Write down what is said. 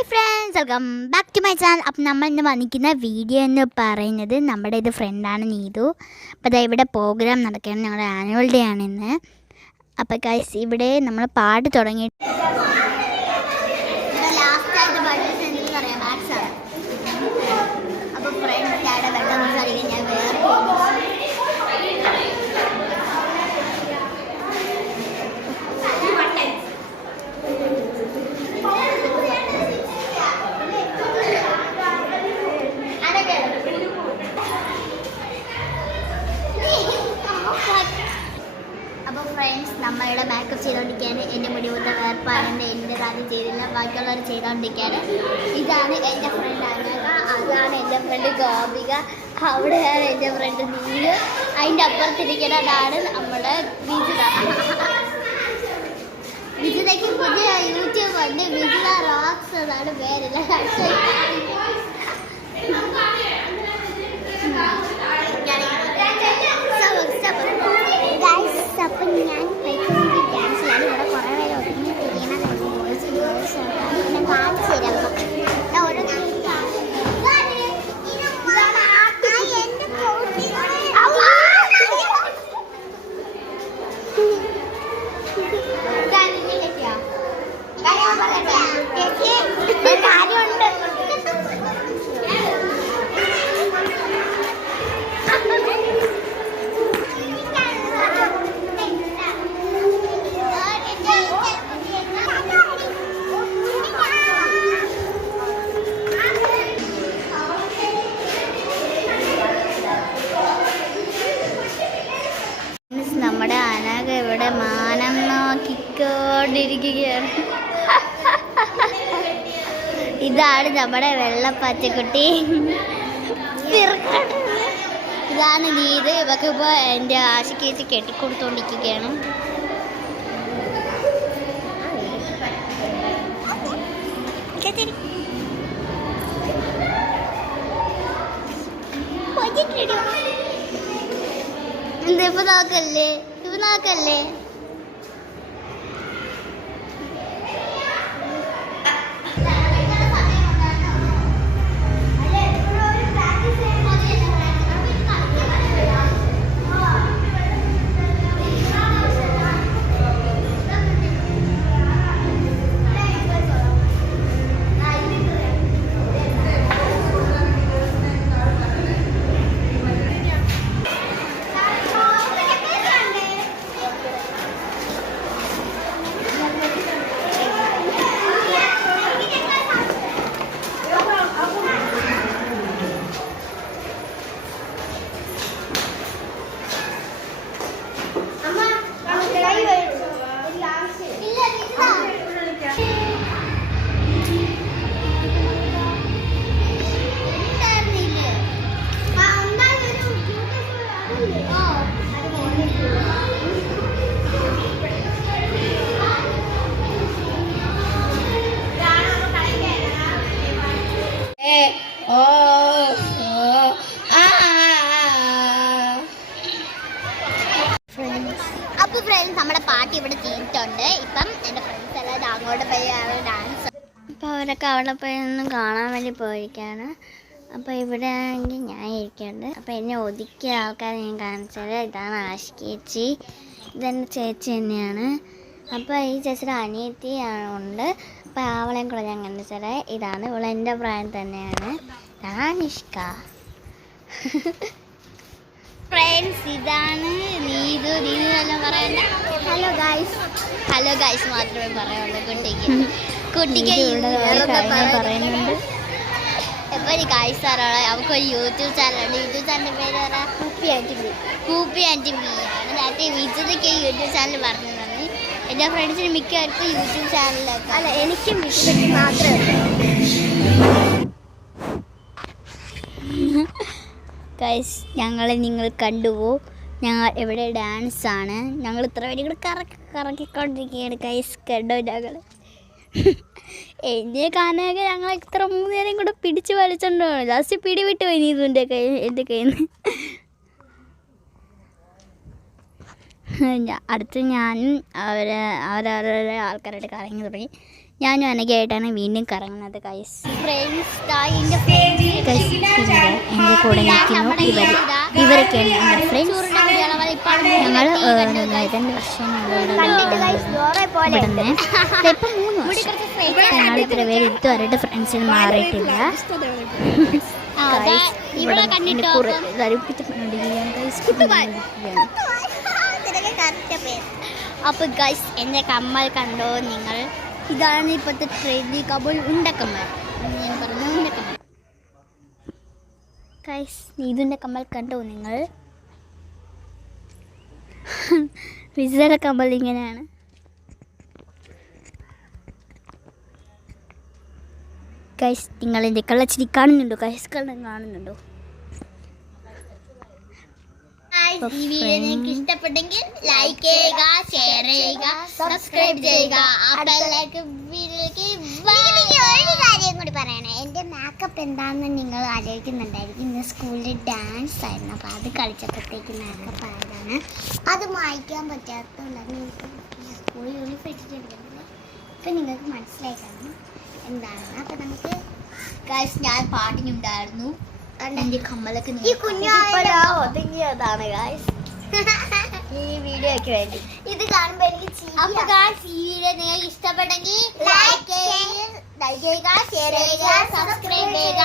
Hi friends, welcome back to my channel. അപ്പം നമ്മൾ ഇന്ന് വന്നിരിക്കുന്ന വീഡിയോ എന്ന് പറയുന്നത് നമ്മുടെ ഇത് ഫ്രണ്ടാണ് നീതു. അപ്പോൾ അതാ ഇവിടെ പ്രോഗ്രാം നടക്കുകയാണ്, ഞങ്ങളുടെ ആനുവൽ ഡേ ആണ് ഇന്ന്. അപ്പോൾ ഗൈസ് ഇവിടെ നമ്മൾ പാട്ട് തുടങ്ങി. അപ്പോൾ ഫ്രണ്ട്സ് അവിടെ വെള്ളം കളിക്കാൻ ഞാൻ വേറെ അപ്പോൾ ഫ്രണ്ട്സ് നമ്മളുടെ മേക്കപ്പ് ചെയ്തുകൊണ്ടിരിക്കുകയാണ്. എൻ്റെ മുടി കൂട്ട വേർപ്പാടുണ്ട്, എൻ്റെ കാര്യം ചെയ്തില്ല, ബാക്കിയുള്ളവർ ചെയ്തുകൊണ്ടിരിക്കുകയാണ്. ഇതാണ് എൻ്റെ ഫ്രണ്ട് അനഘ, അതാണ് എൻ്റെ ഫ്രണ്ട് ഗോപിക, അവിടെയാണ് എൻ്റെ ഫ്രണ്ട് നീല്, അതിൻ്റെ അപ്പുറത്തിരിക്കുന്നതാണ് നമ്മുടെ വിജിത. വിജിതയ്ക്ക് പുതിയ യൂട്യൂബ് ഉണ്ട്, വിജിത റോക്സ് എന്നാണ് പേരില്ല. അപ്പം ഞാൻ പൈക്കൊരു ഡാൻസിലാണ്. ഇവിടെ കുറേ പേര് ഒതുങ്ങി തിരിയണത് വോയിസ് ഞാൻ കാണിച്ചു തരാം. ഞാൻ ഓരോ കാര്യമുണ്ട്. നമ്മുടെ അനഘ ഇവിടെ മാനം നോക്കിക്കൊണ്ടിരിക്കുകയാണ്. ഇതാണ് നമ്മുടെ വെള്ളപ്പച്ചക്കുട്ടി, ഇതാണ് ഗീത്. ഇവക്ക് ഇപ്പോൾ എൻ്റെ ആശിക്കേച്ച് കെട്ടിക്കൊടുത്തോണ്ടിരിക്കുകയാണ്. ഇപ്പൊ നോക്കല്ലേ, ഇപ്പൊ നോക്കല്ലേ. അപ്പോൾ ഫ്രണ്ട്സ് നമ്മുടെ പാട്ട് ഇവിടെ ചെയ്തിട്ടുണ്ട്. ഇപ്പം എൻ്റെ ഫ്രണ്ട്സ് എല്ലാം അങ്ങോട്ട് പോയി ഡാൻസ്. അപ്പോൾ അവരൊക്കെ അവിടെ പോയി ഒന്നും കാണാൻ വേണ്ടി പോയിരിക്കുകയാണ്. അപ്പോൾ ഇവിടെ ആണെങ്കിൽ ഞാൻ ഇരിക്കുന്നുണ്ട്. അപ്പോൾ എന്നെ ഒതുക്കിയ ആൾക്കാരെ ഞാൻ കാണിച്ചത്. ഇതാണ് ആഷിക്കേച്ചി, ഇതെൻ്റെ ചേച്ചി തന്നെയാണ്. അപ്പോൾ ഈ ചേച്ചിയുടെ അനിയത്തി ഉണ്ട്. അപ്പോൾ അവളെയും കൂടെ ഞാൻ കാണിച്ചത്. ഇതാണ് ഇവളെൻ്റെ പ്രായം തന്നെയാണ്, ദാനിഷ്ക. ഫ്രണ്ട്സ് ഇതാണ് നീതു. നീതു എല്ലാം പറയുന്നത് ഹലോ ഗൈസ്, ഹലോ ഗൈസ് മാത്രമേ പറയുള്ളൂ. കുട്ടിക്ക് പറയുന്നുണ്ട്. എപ്പോൾ ഒരു ഗൈസ് പറയാം. അവൾക്കൊരു യൂട്യൂബ് ചാനലുണ്ട്. യൂട്യൂബ് ചാനലിൻ്റെ പേര് പറയാം കൂപ്പി ആൻഡ് മീ. അതിനകത്ത് വിജിതയ്ക്ക് യൂട്യൂബ് ചാനൽ പറഞ്ഞു തന്നെ. എൻ്റെ ഫ്രണ്ട്സിന് മിക്കവർക്കും യൂട്യൂബ് ചാനലൊക്കെ അല്ല, എനിക്കും വിജിതയ്ക്ക് മാത്രമേ. ഗൈസ് ഞങ്ങളെ നിങ്ങൾ കണ്ടുപോ, ഞങ്ങൾ ഇവിടെ ഡാൻസാണ്. ഞങ്ങൾ ഇത്ര പേരും കൂടെ കറക്കിക്കൊണ്ടിരിക്കുകയാണ് ഗൈസ്. കണ്ടോ ഞങ്ങൾ എന്നെ കാണാനൊക്കെ ഞങ്ങൾ ഇത്ര 3 നേരം കൂടെ പിടിച്ച് വലിച്ചോണ്ടോ. ലാസ്റ്റ് പിടിവിട്ട് പോയി നീതുൻ്റെ എൻ്റെ കയ്യിൽ നിന്ന്. അടുത്ത് ഞാനും അവരവരുടെ ആൾക്കാരായിട്ട് കറങ്ങി തുടങ്ങി. ഞാനും അനഘയായിട്ടാണ് വീണ്ടും കറങ്ങുന്നത് ഗൈസ്. എൻ്റെ കൂടെ നിൽക്കുന്നു ഇവരൊക്കെയാണ് എൻ്റെ ഫ്രണ്ട്സ്. ഞങ്ങൾ 2 വർഷം ഇപ്പം 3 വർഷം ഞങ്ങൾ ഇത്ര പേര് ഇതുവരെയായിട്ട് ഫ്രണ്ട്സിന് മാറിയിട്ടില്ല. അപ്പോൾ ഗൈസ് എൻ്റെ കമ്മൽ കണ്ടോ നിങ്ങൾ? ഇതാണ് ഇപ്പോഴത്തെ ട്രെൻഡി കമ്മൽ, ഉണ്ടക്കമ്മൽ. ഞാൻ പറഞ്ഞു ഉണ്ടക്കമ്മൽ. ഗൈസ് ഇതിൻ്റെ കമ്മൽ കണ്ടോ നിങ്ങൾ? വിസയുടെ കമ്മൽ ഇങ്ങനെയാണ്. ഗൈസ് നിങ്ങൾ എൻ്റെ കള്ളച്ചിരി കാണുന്നുണ്ടോ? ഗൈസ് കാണുന്നുണ്ടോ? ഈ വീഡിയോ നിങ്ങൾക്ക് ഇഷ്ടപ്പെട്ടെങ്കിൽ ലൈക്ക് ചെയ്യുക, ഷെയർ ചെയ്യുക, സബ്സ്ക്രൈബ് ചെയ്യുക. ഒരു കാര്യം കൂടി പറയണേ, എൻ്റെ മേക്കപ്പ് എന്താണെന്ന് നിങ്ങൾ ആലോചിക്കുന്നുണ്ടായിരിക്കും. ഇന്ന് സ്കൂളിൽ ഡാൻസ് ആയിരുന്നു, അപ്പോൾ അത് കളിച്ചപ്പോഴത്തേക്ക് മേക്കപ്പ് ആയതാണ്. അത് മായ്ക്കാൻ പറ്റാത്തതുകൊണ്ടാണ് സ്കൂൾ യൂണിഫോം ഇട്ടിട്ടുണ്ടെങ്കിൽ ഇപ്പം നിങ്ങൾക്ക് മനസ്സിലായി കാണും എന്താണെന്ന്. അപ്പം നമുക്ക് ഗൈസ് ഞാൻ പാട്ടിനുണ്ടായിരുന്നു. എൻ്റെ കമ്മലൊക്കെ ഒതുങ്ങിയതാണ് ഗൈസ് ഈ വീഡിയോയ്ക്ക് വേണ്ടി. ഇത് കാണുമ്പോൾ എനിക്ക് അപ്പോൾ ഗൈസ് ഈ വീഡിയോ നിങ്ങൾക്ക് ഇഷ്ടപ്പെട്ടെങ്കിൽ ലൈക്ക് ചെയ്യുക, ഷെയർ ചെയ്യുക, സബ്സ്ക്രൈബ് ചെയ്യുക.